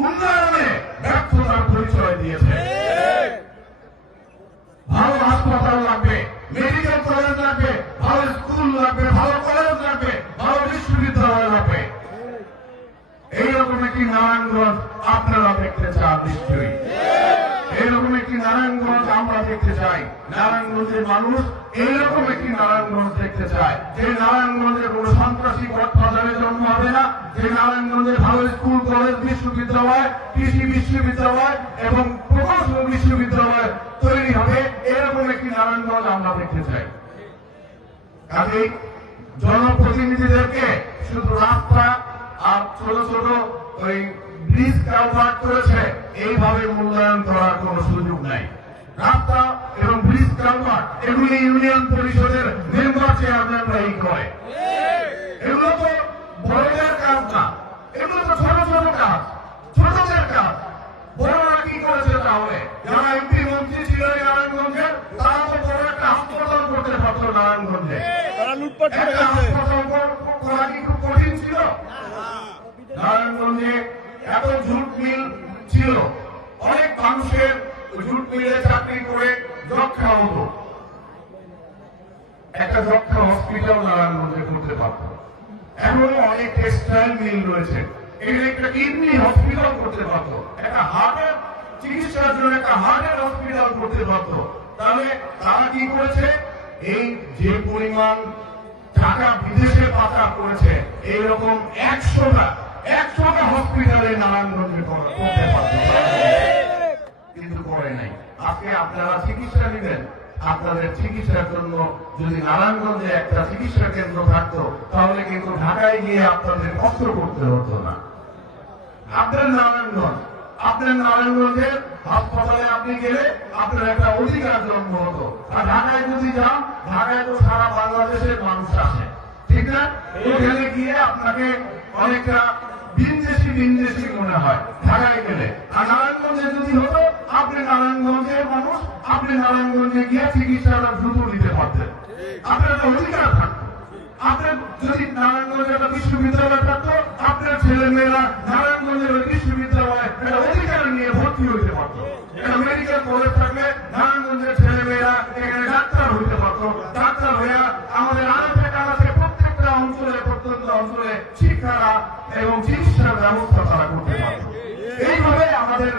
উন্নয়নে ব্যর্থতার ভালো বিশ্ববিদ্যালয় লাগবে এইরকম একটি নারায়ণগঞ্জ আপনারা দেখতে চান নিশ্চয়ই। আমরা দেখতে চাই। নারায়ণগঞ্জের মানুষ এইরকম একটি নারায়ণগঞ্জ দেখতে চায়। যে নারায়ণগঞ্জে কোন সন্ত্রাসী গঠফাদারের জন্ম হবে না। যে নারায়ণগঞ্জে ভালো স্কুল, কলেজ, বিশ্ববিদ্যালয়, কৃষি বিশ্ববিদ্যালয় এবং প্রকৌশল বিশ্ববিদ্যালয় তৈরি হবে এরকম একটি নারায়ণগঞ্জ আমরা দেখতে চাই। কাজেই জনপ্রতিনিধিদেরকে শুধু রাস্তা আর ছোট ছোট ওই ব্রিজ কালভার্ট করেছে এইভাবে মূল্যায়ন করার কোন সুযোগ নাই। রাস্তা এবং ব্রিজ কালভার্ট এগুলি ইউনিয়ন পরিষদের মেম্বার চেয়ারম্যানরাই করে। এগুলো তো বড়দের কাজ না এগুলো তো ছোট ছোট কাজ ছোটদের কাজ। বড়রা কি করেছে তাহলে? যারা এমপি মন্ত্রী ছিল এই নারায়ণগঞ্জে তারা তো বড় একটা হাসপাতাল করতে পারতো নারায়ণগঞ্জে। তারা লুটপাট করে গেছে হাসপাতাল কর- করা কি খুব কঠিন ছিল নারায়ণগঞ্জে এত জুট মিল ছিল অনেক মানুষের জুট মিলে চাকরি করে যক্ষা হতো। একটা যক্ষা হসপিটাল নারায়ণগঞ্জে করতে পারত। এখনও অনেক টেক্সটাইল মিল রয়েছে। এখানে একটা কিডনি হসপিটাল করতে একটা হার্টের চিকিৎসার জন্য একটা হার্টের হসপিটাল করতে তাহলে তারা কি করেছে? এই যে পরিমাণ টাকা বিদেশে পাচার করেছে, এইরকম একশোটা একশোটা হসপিটালে নারায়ণগঞ্জে করা- করে নাই। আজকে আপনারা চিকিৎসা নেবেন। আপনাদের চিকিৎসার জন্য যদি নারায়ণগঞ্জে একটা চিকিৎসা কেন্দ্র থাকতো, তাহলে কিন্তু ঢাকায় গিয়ে আপনাদের কষ্ট করতে হতো না। আপনার নারায়ণগঞ্জ, আপনার নারায়ণগঞ্জের হাসপাতালে আপনি গেলে আপনার একটা অধিকার জন্ম হতো। আর ঢাকায় যদি যান, ঢাকায় তো সারা বাংলাদেশের মানুষ আসে। ঠিক না? ওখানে গিয়ে আপনাকে অনেকটা বিনদেশি বিনদেশি মনে হয়। ঢাকায় গেলে। আর নারায়ণগঞ্জে যদি হতো আপনি নারায়ণগঞ্জের মানুষ, আপনি নারায়ণগঞ্জে গিয়ে চিকিৎসাটা দ্রুত নিতে পারতেন। আপনার একটা অধিকার থাকতো। আপনার যদি নারায়ণগঞ্জে একটা বিশ্ববিদ্যালয় থাকতো, আপনার ছেলে মেয়েরা নারায়ণগঞ্জের অধিকার নিয়ে ভর্তি হইতে পারতো। মেডিকেল কলেজ থাকলে নারায়ণগঞ্জের ছেলে মেয়েরা এখানে ডাক্তার হইতে পারতো। ডাক্তার হইয়া আমাদের প্রত্যেকটা অঞ্চলে, প্রত্যন্ত অঞ্চলে শিক্ষারা এবং চিকিৎসার ব্যবস্থা তারা করতে পারতো। এইভাবে আমাদের